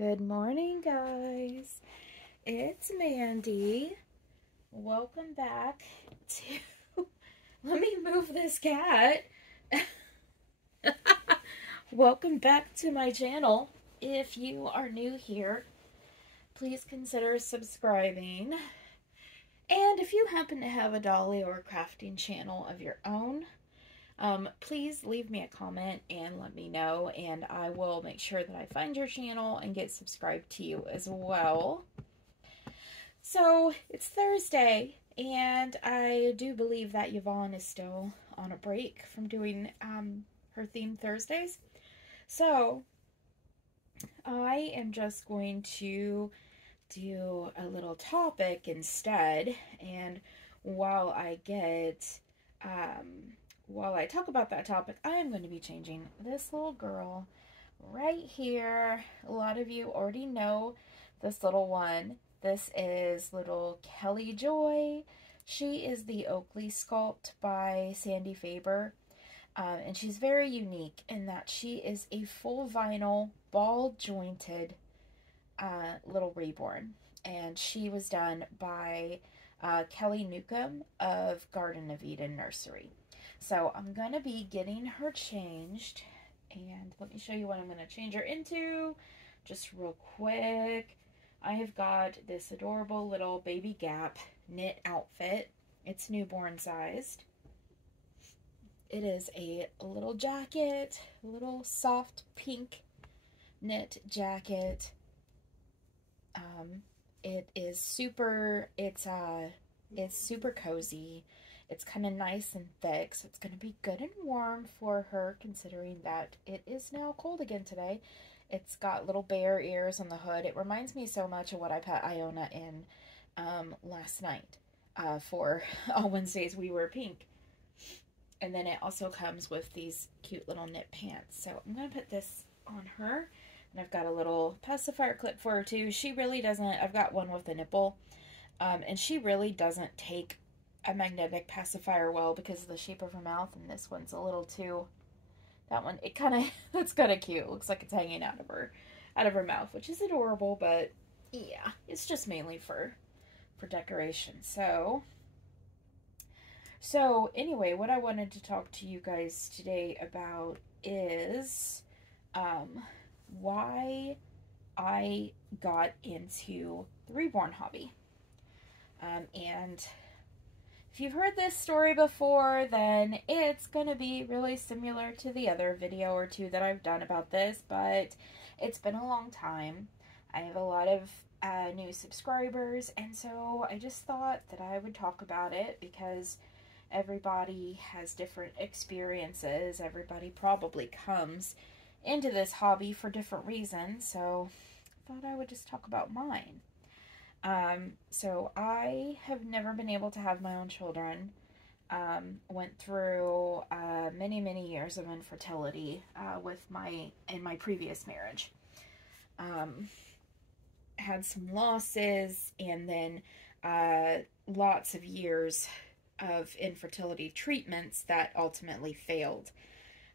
Good morning, guys. It's Mandy. Welcome back to... Let me move this cat. Welcome back to my channel. If you are new here, please consider subscribing. And if you happen to have a dolly or a crafting channel of your own, please leave me a comment and let me know, and I will make sure that I find your channel and get subscribed to you as well. So it's Thursday, and I do believe that Yvonne is still on a break from doing her theme Thursdays. So I am just going to do a little topic instead, and while I talk about that topic, I am going to be changing this little girl right here. A lot of you already know this little one. This is little Kelly Joy. She is the Oakley sculpt by Sandy Faber. And she's very unique in that she is a full vinyl, ball jointed little Reborn. And she was done by Kelly Newcomb of Garden of Eden Nursery. So I'm going to be getting her changed, and let me show you what I'm going to change her into just real quick. I have got this adorable little baby Gap knit outfit. It's newborn sized. It is a little jacket, a little soft pink knit jacket. It's super cozy. It's kind of nice and thick, so it's going to be good and warm for her, considering that it is now cold again today. It's got little bear ears on the hood. It reminds me so much of what I put Iona in last night for all Wednesdays We Wear Pink. And then it also comes with these cute little knit pants. So I'm going to put this on her. And I've got a little pacifier clip for her too. She really doesn't, I've got one with a nipple. And she really doesn't take a magnetic pacifier well because of the shape of her mouth, and this one's a little too, that one, it kind of, it's kind of cute. It looks like it's hanging out of her mouth, which is adorable, but yeah, it's just mainly for decoration. So anyway, what I wanted to talk to you guys today about is why I got into the Reborn hobby. And if you've heard this story before, then it's going to be really similar to the other video or two that I've done about this, but it's been a long time. I have a lot of new subscribers, and so I just thought that I would talk about it because everybody has different experiences. Everybody probably comes into this hobby for different reasons, so I thought I would just talk about mine. So I have never been able to have my own children. Went through many years of infertility in my previous marriage. Had some losses, and then lots of years of infertility treatments that ultimately failed.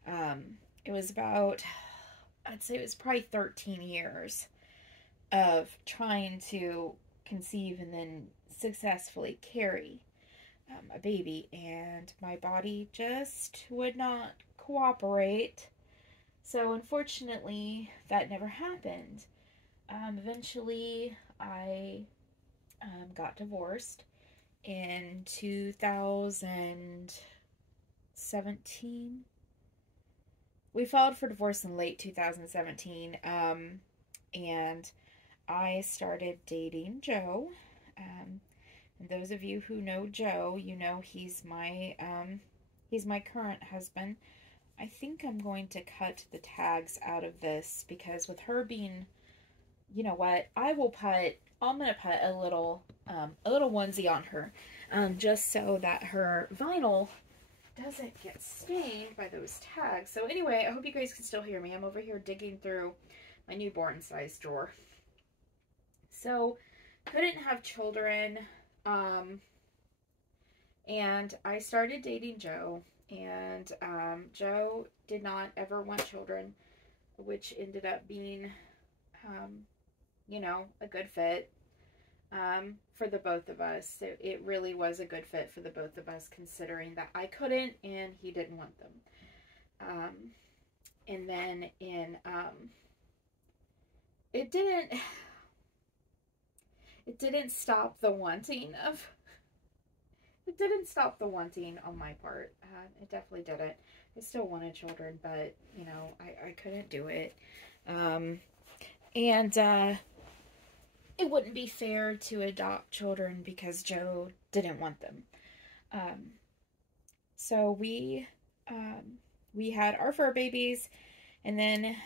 It was about, I'd say it was probably 13 years of trying to conceive and then successfully carry a baby, and my body just would not cooperate. So unfortunately that never happened. Eventually I got divorced in 2017. We filed for divorce in late 2017, and I started dating Joe. And those of you who know Joe, you know he's my current husband. I think I'm going to cut the tags out of this because with her being, you know what, I'm going to put a little onesie on her, just so that her vinyl doesn't get stained by those tags. So anyway, I hope you guys can still hear me. I'm over here digging through my newborn size drawer. So, couldn't have children, and I started dating Joe, and Joe did not ever want children, which ended up being you know, a good fit for the both of us. It really was a good fit for the both of us, considering that I couldn't and he didn't want them. And then it didn't stop the wanting of, it didn't stop the wanting on my part. It definitely didn't. I still wanted children, but, you know, I couldn't do it. And it wouldn't be fair to adopt children because Joe didn't want them. So we had our fur babies, and then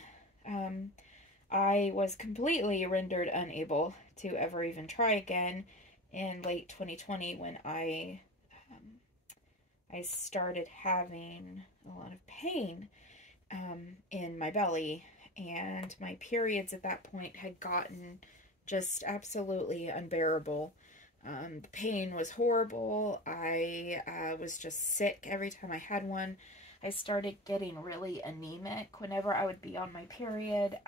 I was completely rendered unable to ever even try again in late 2020 when I started having a lot of pain in my belly, and my periods at that point had gotten just absolutely unbearable. The pain was horrible. I was just sick every time I had one. I started getting really anemic whenever I would be on my period,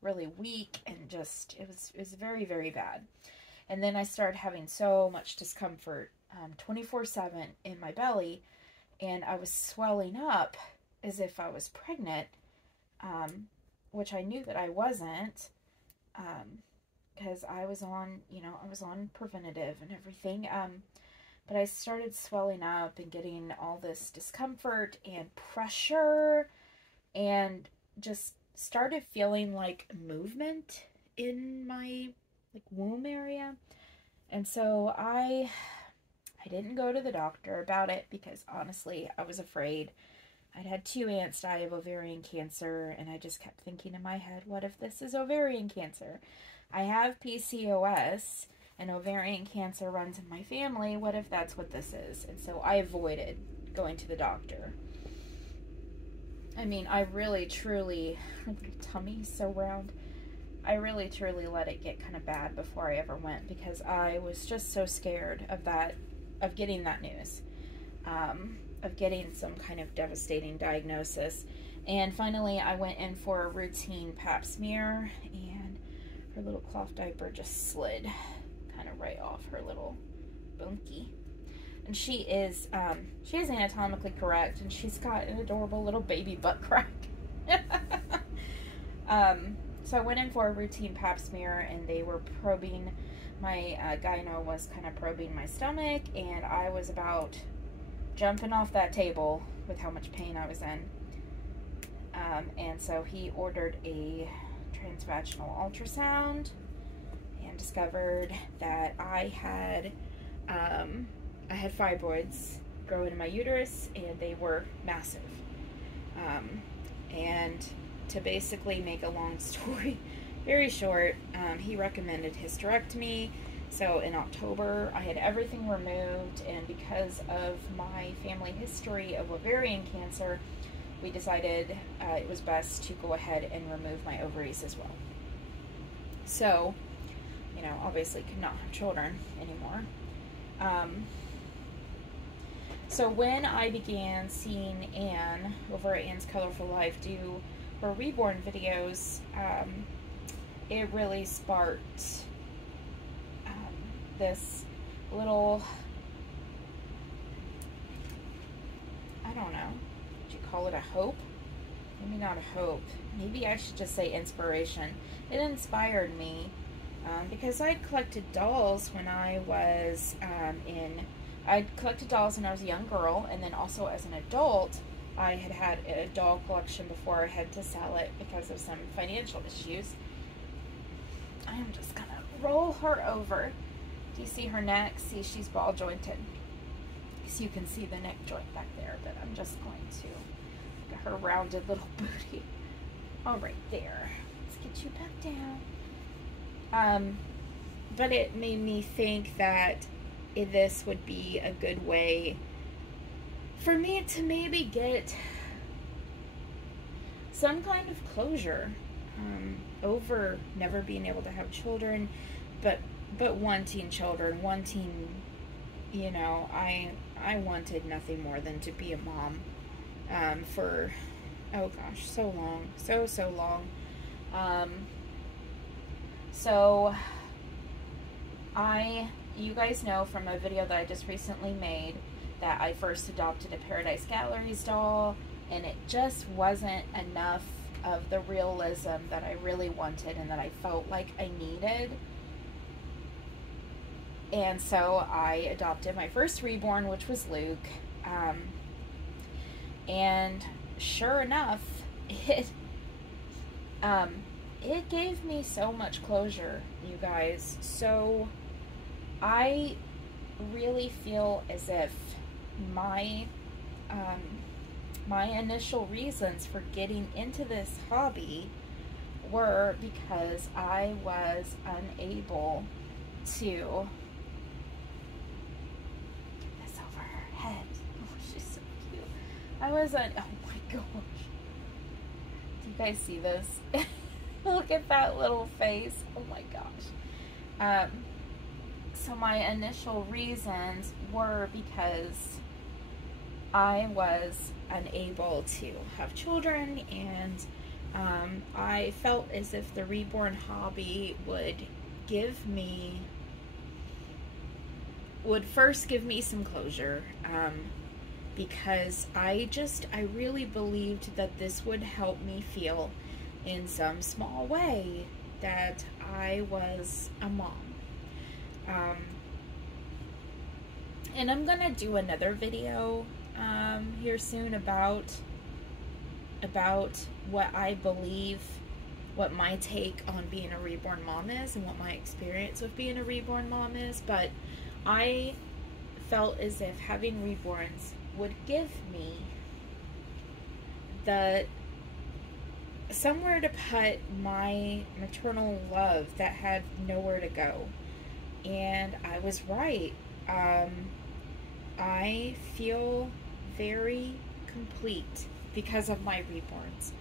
really weak, and just, it was very, very bad. And then I started having so much discomfort 24/7 in my belly, and I was swelling up as if I was pregnant, which I knew that I wasn't, because I was on, you know, I was on preventative and everything, but I started swelling up and getting all this discomfort and pressure, and just started feeling like movement in my, like, womb area. And so I didn't go to the doctor about it because, honestly, I was afraid. I'd had 2 aunts die of ovarian cancer, and I just kept thinking in my head, what if this is ovarian cancer? I have PCOS, and ovarian cancer runs in my family. What if that's what this is? And so I avoided going to the doctor. I mean, I really, truly, my tummy's so round. I really, truly let it get kind of bad before I ever went, because I was just so scared of that, of getting that news, of getting some kind of devastating diagnosis. And finally, I went in for a routine pap smear, and her little cloth diaper just slid kind of right off her little bunkie. And she is anatomically correct, and she's got an adorable little baby butt crack. So I went in for a routine pap smear, and they were probing, my gyno was kind of probing my stomach, and I was about jumping off that table with how much pain I was in. And so he ordered a transvaginal ultrasound and discovered that I had fibroids growing in my uterus, and they were massive. And to basically make a long story very short, he recommended hysterectomy. So in October, I had everything removed, and because of my family history of ovarian cancer, we decided it was best to go ahead and remove my ovaries as well. So, you know, obviously could not have children anymore. So when I began seeing Anne over at Anne's Colorful Life do her Reborn videos, it really sparked this little, I don't know, would you call it a hope? Maybe not a hope. Maybe I should just say inspiration. It inspired me because I collected dolls when I was I collected dolls when I was a young girl, and then also as an adult, I had had a doll collection before I had to sell it because of some financial issues. I am just going to roll her over. Do you see her neck? See, she's ball jointed. So you can see the neck joint back there, but I'm just going to get her rounded little booty. All right, there. Let's get you back down. But it made me think that this would be a good way for me to maybe get some kind of closure over never being able to have children, but wanting children, wanting, you know, I wanted nothing more than to be a mom for, oh gosh, so long, so long. So you guys know from a video that I just recently made that I first adopted a Paradise Galleries doll, and it just wasn't enough of the realism that I really wanted and that I felt like I needed. And so I adopted my first Reborn, which was Luke. And sure enough, it gave me so much closure, you guys. So I really feel as if my initial reasons for getting into this hobby were because I was unable to get this over her head. Oh, she's so cute. Oh my gosh. Do you guys see this? Look at that little face. Oh my gosh. So my initial reasons were because I was unable to have children, and I felt as if the Reborn hobby would first give me some closure, because I really believed that this would help me feel in some small way that I was a mom. And I'm gonna do another video here soon about what I believe, what my take on being a Reborn mom is, and what my experience with being a Reborn mom is. But I felt as if having Reborns would give me somewhere to put my maternal love that had nowhere to go. And I was right. I feel very complete because of my Reborns.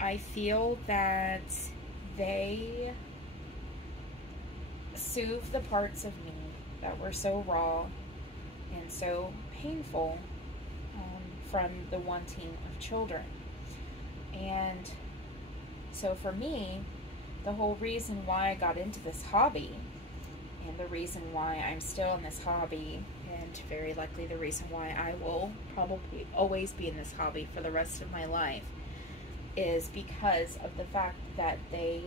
I feel that they soothe the parts of me that were so raw and so painful from the wanting of children. And so for me, the whole reason why I got into this hobby, and the reason why I'm still in this hobby, and very likely the reason why I will probably always be in this hobby for the rest of my life, is because of the fact that they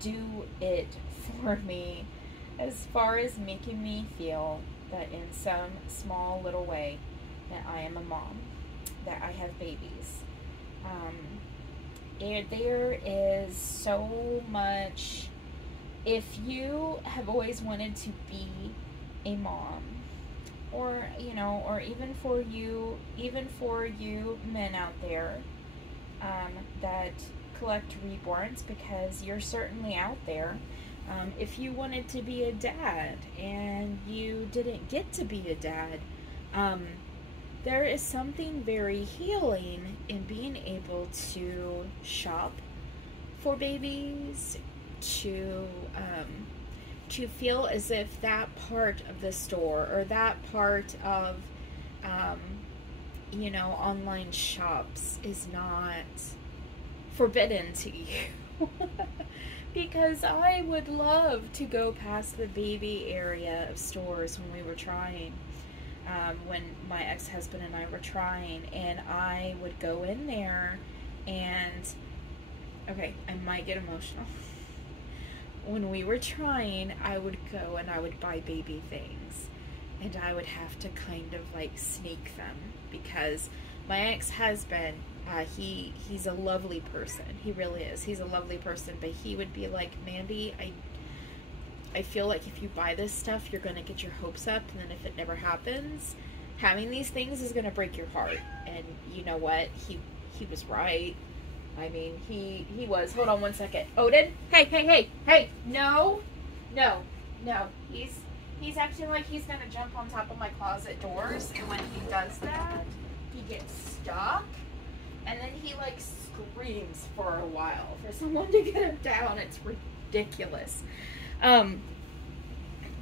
do it for me, as far as making me feel that in some small little way that I am a mom, that I have babies. And there is so much. If you have always wanted to be a mom, or or even for you men out there that collect Reborns, because you're certainly out there. If you wanted to be a dad and you didn't get to be a dad, there is something very healing in being able to shop for babies, to feel as if that part of the store, or that part of online shops, is not forbidden to you. Because I would love to go past the baby area of stores when we were trying, when my ex-husband and I were trying, and I would go in there and, okay, I might get emotional. When we were trying, I would go and I would buy baby things, and I would have to kind of like sneak them, because my ex-husband, he's a lovely person. He really is. He's a lovely person, but he would be like, Mandy, I feel like if you buy this stuff, you're going to get your hopes up, and then if it never happens, having these things is going to break your heart. And you know what? He was right. I mean, he was. Hold on one second. Odin? Hey. No. He's acting like he's going to jump on top of my closet doors, and when he does that, he gets stuck, and then he like screams for a while for someone to get him down. It's ridiculous.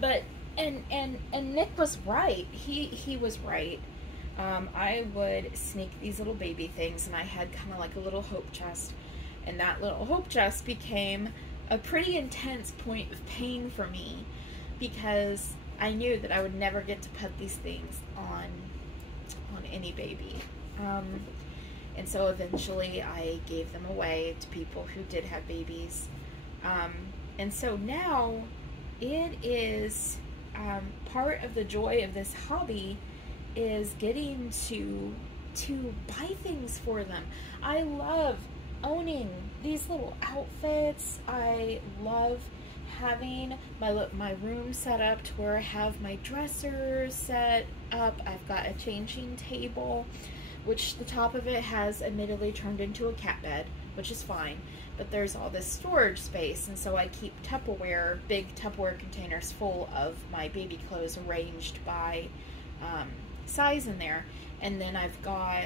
But Nick was right. He was right. I would sneak these little baby things, and I had kind of like a little hope chest And that little hope chest became a pretty intense point of pain for me, because I knew that I would never get to put these things on any baby. And so eventually I gave them away to people who did have babies. And so now it is part of the joy of this hobby is getting to buy things for them. I love owning these little outfits. I love having my room set up to where I have my dressers set up. I've got a changing table, which the top of it has admittedly turned into a cat bed, which is fine, but there's all this storage space, and so I keep Tupperware, big Tupperware containers full of my baby clothes arranged by size in there. And then I've got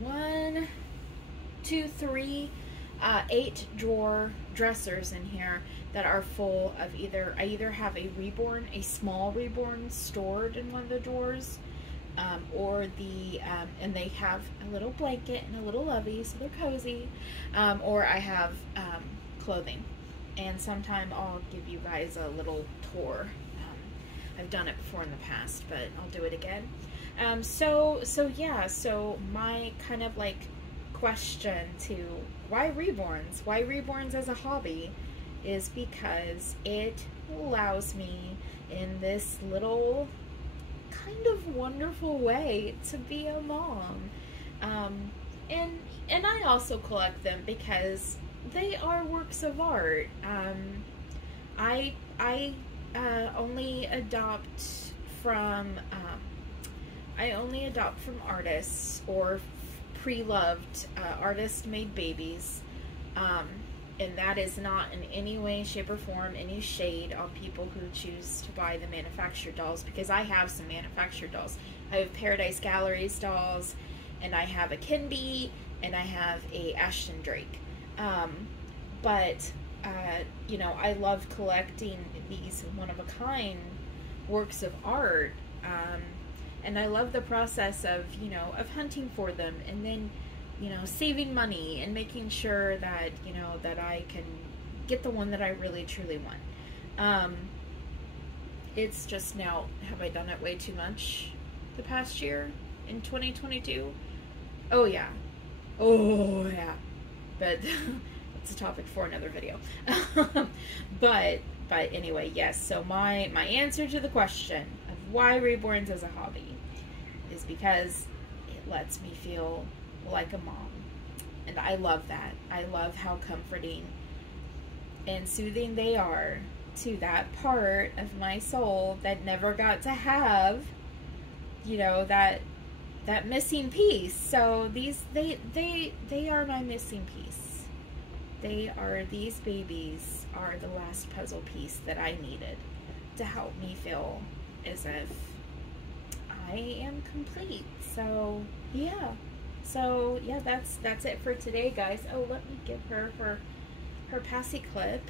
1, 2, 3, 8 drawer dressers in here that are full of I either have a Reborn, a small Reborn stored in one of the drawers, or and they have a little blanket and a little lovey, so they're cozy, or I have clothing. And sometime I'll give you guys a little tour. I've done it before in the past, but I'll do it again. So my kind of like question to why Reborns as a hobby is because it allows me in this little kind of wonderful way to be a mom. And I also collect them because they are works of art. I only adopt from artists or pre-loved artist-made babies, and that is not in any way, shape, or form any shade on people who choose to buy the manufactured dolls, because I have some manufactured dolls. I have Paradise Galleries dolls, and I have a Kendi, and I have a Ashton Drake. But you know, I love collecting these one-of-a-kind works of art, and I love the process of, you know, of hunting for them, and then, you know, saving money and making sure that, you know, that I can get the one that I really truly want. It's just now, have I done it way too much the past year in 2022? Oh yeah, but it's a topic for another video. but anyway, yes, so my answer to the question of why Reborns as a hobby is because it lets me feel like a mom, and I love that. I love how comforting and soothing they are to that part of my soul that never got to have, you know, that missing piece. So they are my missing piece. These babies are the last puzzle piece that I needed to help me feel as if I am complete. So yeah, that's it for today, guys. Oh, let me give her her passy clip.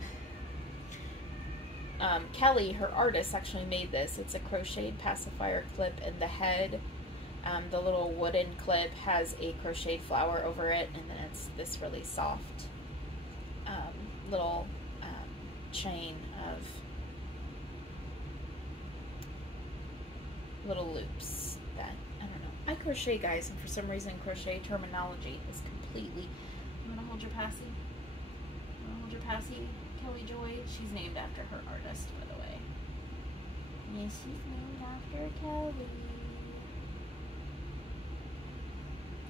Kelly, her artist, actually made this. It's a crocheted pacifier clip, and the head, the little wooden clip, has a crocheted flower over it, and then it's this really soft little chain of little loops that, I don't know. I crochet, guys, and for some reason crochet terminology is completely... You want to hold your passy? You want to hold your passy, Kelly Joy? She's named after her artist, by the way. Yes, she's named after Kelly.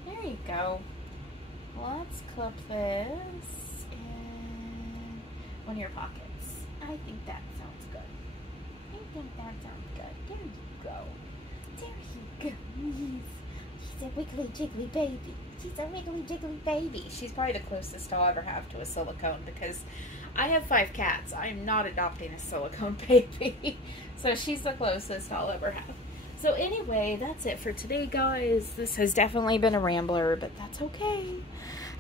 There you go. Let's clip this in one of your pockets. I think that sounds good. There you go. There he goes. She's a wiggly jiggly baby. She's a wiggly jiggly baby. She's probably the closest I'll ever have to a silicone, because I have 5 cats. I'm not adopting a silicone baby. So she's the closest I'll ever have. So anyway, that's it for today, guys. This has definitely been a rambler, but that's okay.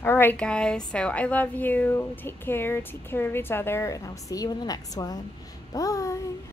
Alright, guys. So I love you. Take care of each other, and I'll see you in the next one. Bye.